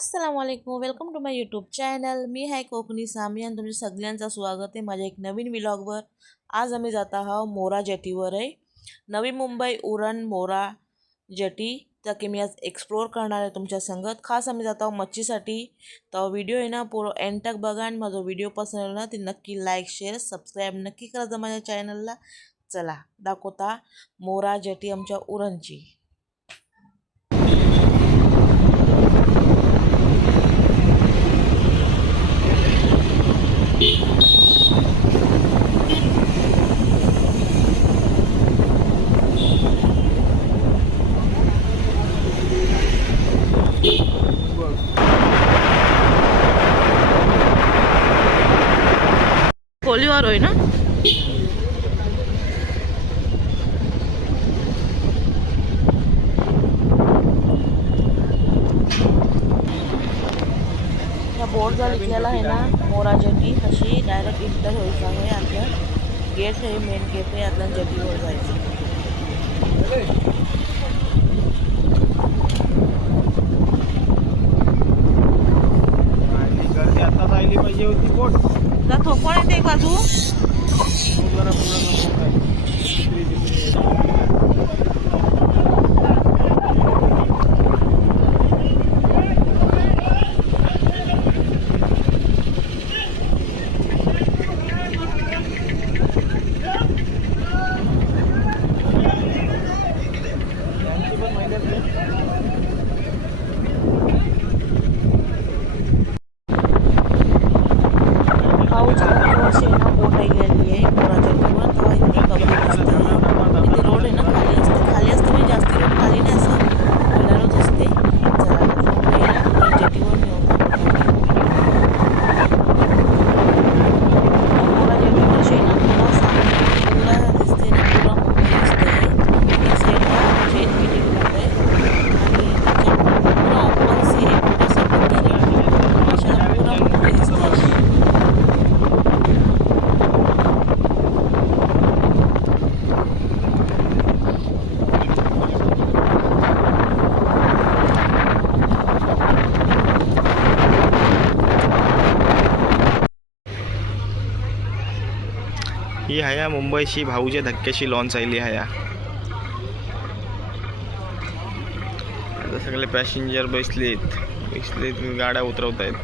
अस्सलामुअलैकुम, welcome to my YouTube channel. मी आहे कोकणी सामी आणि तुमच्या सगळ्यांचं स्वागत आहे माझ्या एक नवीन व्लॉगवर. आज आम्ही जात आहोत मोरा जेटीवर आहे. नवी मुंबई उरण मोरा जेटी तर की मी आज एक्सप्लोर करणार आहे तुमच्या संगत. खास आम्ही जात आहोत मच्छीसाठी. तर व्हिडिओ आहे ना पूर्ण एंड तक बघा आणि माझा व्हिडिओ पसंत आला ना ती नक्की लाईक शेअर सबस्क्राईब नक्की करा माझ्या चॅनलला. चला दाखवता मोरा जेटी आमच्या उरणची. खोलीवर होय ना. या बोर्डचा लिखलेला आहे ना मोरा जेटी. अशी डायरेक्ट इंटर व्हायचं आहे. आपलं गेट आहे, मेन गेट आहे. आपल्या जेटीवर जायचं. आता जायली पाहिजे होती बोट. तर थोपण येते एक बाजू. बोट आहे गेलेली आहे मोरा जेटीवर. तेव्हा इथे पब्लिक असते. इथे रोड आहे ना खाली असते. खाली असते म्हणजे जास्ती रोड खाली नाही, असं रोज असते. चला मोरा जेटीवर नेऊ. मोरा जेटीवर अशी ना पूर्ण सामने पूर्ण दिसते ना, पूर्ण मुंबई दिसते. या साईडला चेन मीटिंग होते आणि त्याच्या पूर्ण ओपन सी आहे. पूर्ण समुद्र आहे. अशा पूर्ण मुंबई दिसते अशी. ही हाया मुंबईची भाऊच्या धक्क्याची लॉन्च आली हाया. आता सगळे पॅसेंजर बसलेत गाड्या उतरवत आहेत.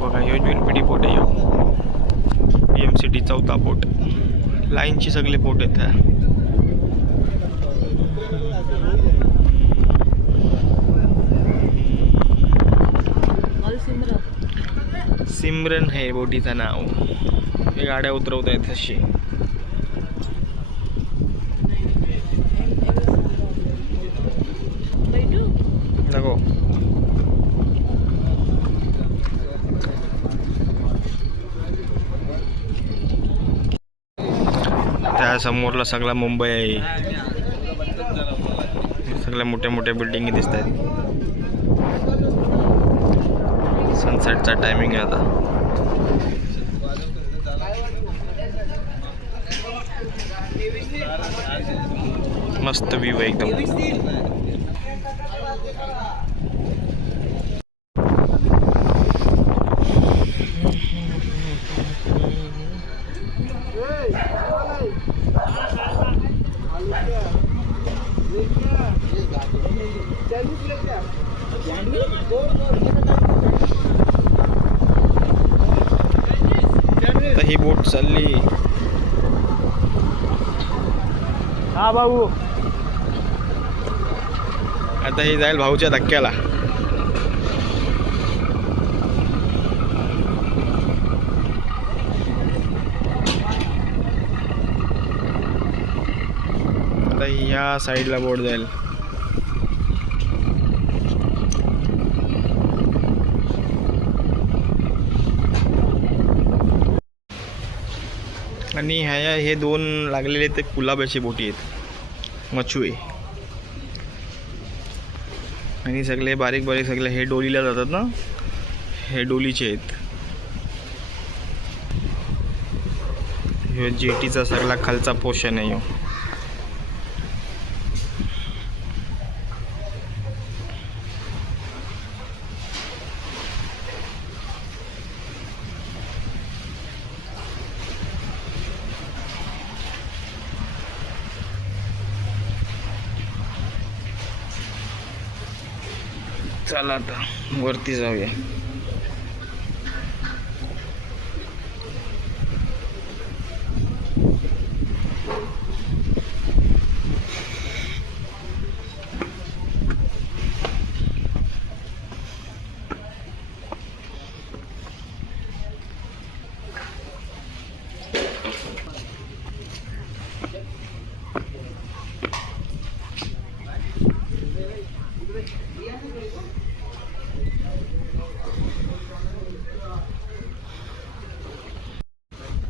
बघा ह्यो ज्वेलपेटी पोट आहे. PMCT चौथा पोट. लाईनची सगळे पोट आहेत. सिमरन है बोटीचं नाव. हे गाड्या उतरवत आहेत अशी. नको त्या समोरला सगळा मुंबई आहे. सगळ्या मोठ्या मोठ्या बिल्डिंगी दिसत आहेत. सनसेटचा टायमिंग आहे आता. मस्त व्ह्यू आहे एकदम. आता ही बोट चालली. हा भाऊ आता ही जाईल भाऊच्या धक्क्याला. आता ह्या साईडला बोट जाईल. आणि ह्या हे दोन लागलेले ते कुलाब्याची बोटी आहेत. मच्छू आणि सगळे बारीक बारीक सगळे हे डोलीला जातात ना, हे डोलीचे आहेत. ह्यो जेटीचा सगळा खालचा पोर्शन आहे ह्यो. चला आता वरती जाऊया.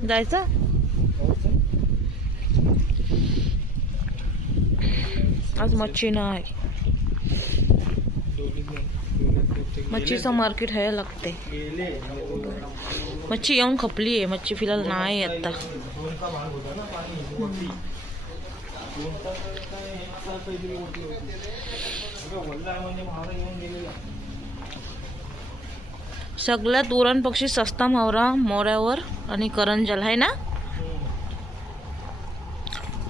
जायचं. आज मच्छी नाही. मच्छीचं मार्केट आहे लागते. मच्छी येऊन खपली आहे. मच्छी फिलहाल नाही आता. सगळ्यात उरण पक्षी सस्ता मावरा मोऱ्यावर आणि करंजल आहे ना.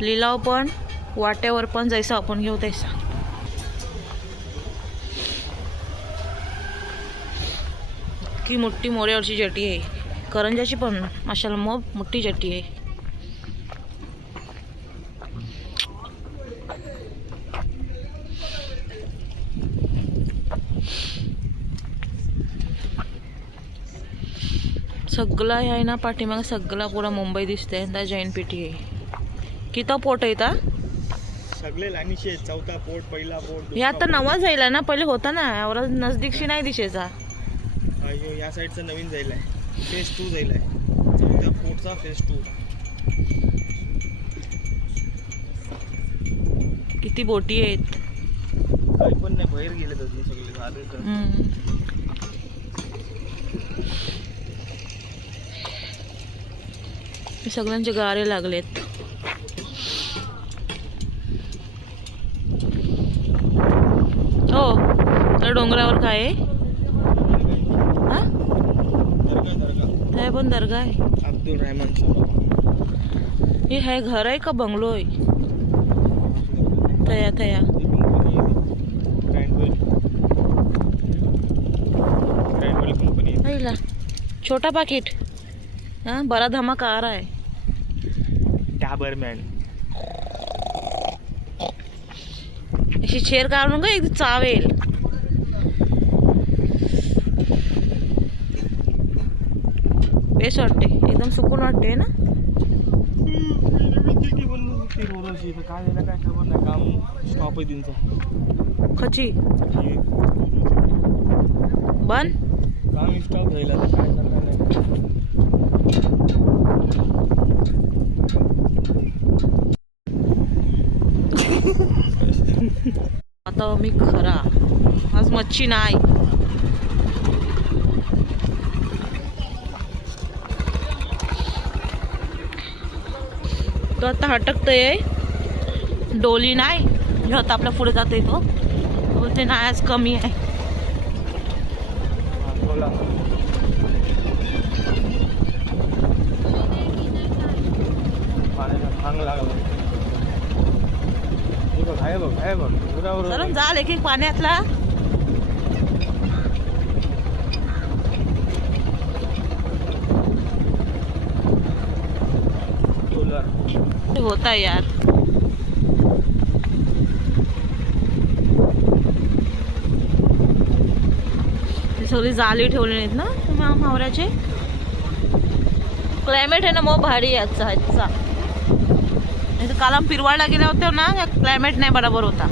लिलाव पण वाट्यावर पण जैसा आपण घेऊ तैसा. की मोठी मोऱ्यावरची जटी आहे. करंजाची पण माशाला मोठी जटी आहे. सगळा आहे ना पाठीमागे सगळा पुरा मुंबई दिसते. त्या जैन पेठी आहे. किती पोट आहे ता सगळे लाईनीचे. चौथा पोट, पहिला पोट. हे आता नवा जायला ना. पहिले होता ना एवढा नजदीकशी नाही दिसायचा. अयो या साईडचा नवीन जाईल आहे. फेज 2 जाईल आहे. चौथ्या पोटचा फेज 2. किती बोटी आहेत. काही पण नाही. बाहेर गेले अजून सगळे झाले तर. सगळ्यांचे गारे लागलेत. हो त्या डोंगरावर काय आहे. हा काय पण दर्गा आहे. अब्दुल रहमान. हे है घर आहे का बंगलो आहे. थया थया पहिला छोटा पाकिट. हा बरा धमाका आ रहा है. डॅबरमॅन. अशी छेर काढून का एक चावेल. बेस वाटते. एकदम सुकून वाटते ना. काय झालं काय खबर नाही. काम स्टॉप आहे त्यांचं. खची बन काम स्टॉप झाला. काय करणार नाही. आता मी खरा आज मच्छी नाही. तो आता हटकतोय. डोली नाही. जो आता आपल्या पुढे जातोय तो बोलते नाही आज कमी आहे. चल जाल एक एक पाण्यातला. होता यार. सगळी जाळी ठेवली नाहीत ना मावऱ्याचे. क्लायमेट आहे ना मग भारी याचा ह्याचा. काल आम्ही पिरवाडला गेले होते ना. क्लायमेट नाही बरोबर होता.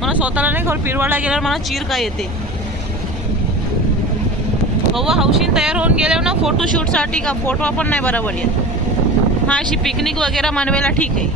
मला स्वतःला नाही खबर. पिरवाडला गेल्यावर मला चीर काय येते. हवा हौशीन तयार होऊन गेल्यावर ना फोटोशूटसाठी का फोटो पण नाही बरोबर येत. हा अशी पिकनिक वगैरे मनवायला ठीक आहे.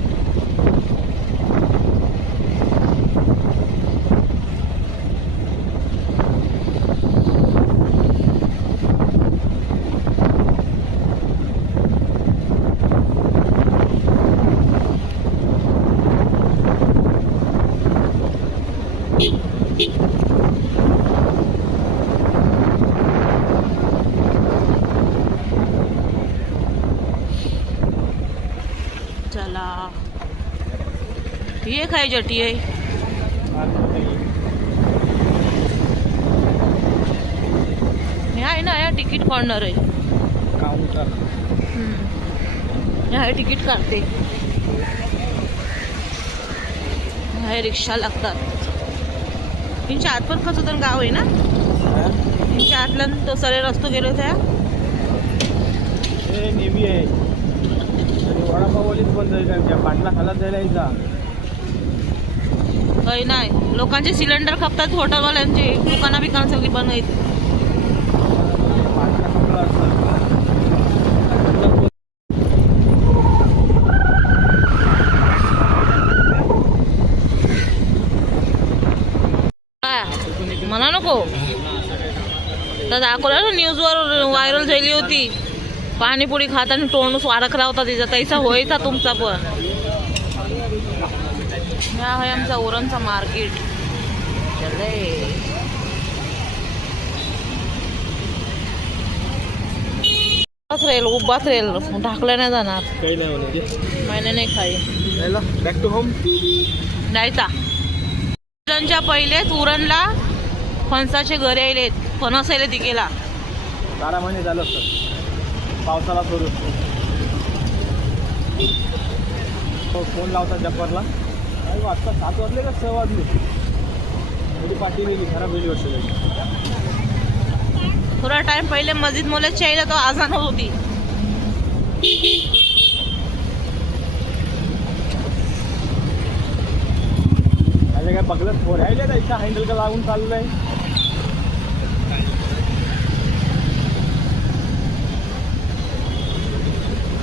ये काय जटी आहे हे आहे ना या तिकीट कॉर्नर आहे काउंटर हे तिकीट काढते हे रिक्षा लागतात त्यांच्या आत पण कसं तर गाव आहे ना त्यांच्या आतला तो सरे रस्तो गेलो त्या हे नेव्ही आहे आणि वडापावलीच बंद आहे त्यांच्या पाटला खालात जायला यायचा काही नाही लोकांचे सिलेंडर खपतात हॉटेलवाल्यांचे दुकाना बिकान सगळी बंद आहेत पाटला खपला असतं मला नको तर दाखवलं ना न्यूजवर व्हायरल झाली होती पाणीपुरी खाताना तोंड वारखला होता तिचा तैसा होईचा तुमचा पण हा आहे आमचा उरणचा मार्केट राहील उभाच राहील ढाकलं नाही जाणार काही नाही म्हणजे महिने नाही खाई बॅक टू होम जायचा सीझनच्या पहिलेच उरणला फणसाचे घरे यायलेत फणस यायले तिकेला 12 महिने झालं असतं पावसाला सोडून तो फोन लावता जब्बरला अरे वाजता 7 वाजले का 6 वाजले थोडी पाठी गेली खराब गेली वर्ष थोडा टाइम पहिले मस्जिद मुले यायला तो आजान होत होती काय बघलं फोन राहिले ना इथं हँडल का लागून चाललंय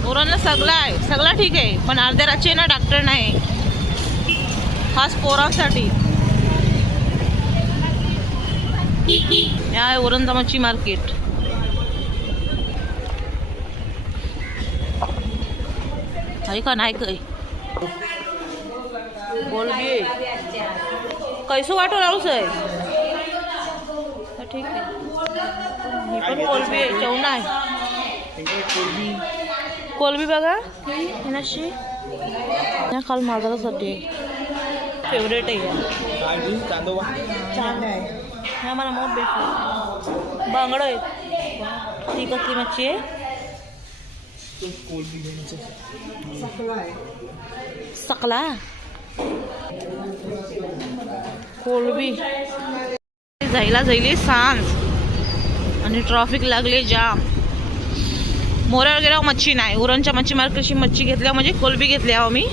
उरणला सगळं आहे सगळं ठीक आहे पण अर्ध्या रातचे ना डॉक्टर नाही खास पोरांसाठी या आहे उरणचा मच्छी मार्केट आहे का नाही काही बोलबी कैसं वाटो राहूस आहे ठीक आहे ही पण कोलबी आहे चवना आहे कोलबी बघा येण्याशी या खाल माझ्यासाठी फेवरेट आहे चांदोबा ह्या मला मोठ भेटलं बांगडं आहेत ती कसली मच्छी आहे सकला कोलबी जायला जायली सांज आणि ट्रॉफिक लागले जाम मोऱ्यावर गेल्यावर मच्छी नाही उरणच्या मच्छी मार्केटची मच्छी घेतल्या म्हणजे कोलबी घेतल्या मी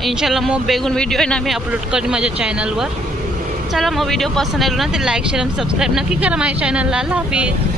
इंशाल्लाह मग बेगून व्हिडिओ आहे ना मी अपलोड करेन माझ्या चॅनलवर चला मग व्हिडिओ पसंत आलो ना ते लाईक शेअर आणि सबस्क्राईब नक्की करा माझ्या चॅनलला. अल्लाह हाफिज.